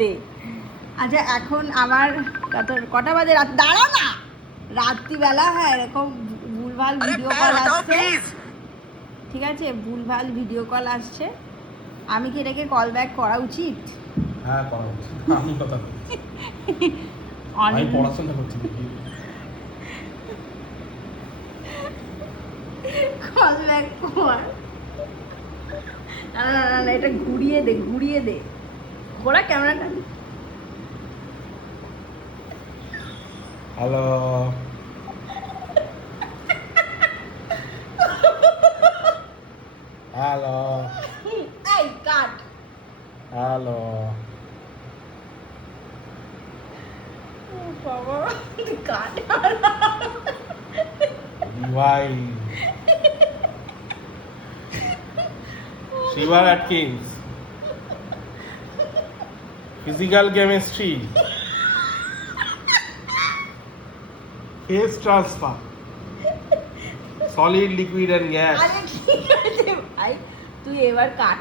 দে। আচ্ছা এখন আমার কটা বাজে রাত, দাঁড়া না, রাত্রিবেলা হ্যাঁ এরকম ভুলভাল ভিডিও কল আসছে, ঠিক আছে, ভুলভাল ভিডিও কল আসছে, আমি কি এটাকে কল ব্যাক করা উচিত? হ্যাঁ করা উচিত। আমি কথা বলছি, আমি পড়াশোনা করছি। কল ব্যাক কর। না না না না, এটা ঘুরিয়ে দে, ঘুরিয়ে দে, ঘোরা ক্যামেরাটা। হ্যালো হ্যালো এই কাট। হ্যালো। বাবা কাট। ভাই শিবা Atkins, physical chemistry, phase transfer, solid liquid and gas. আরে ঠিক আছে ভাই, তুই এবার কাট।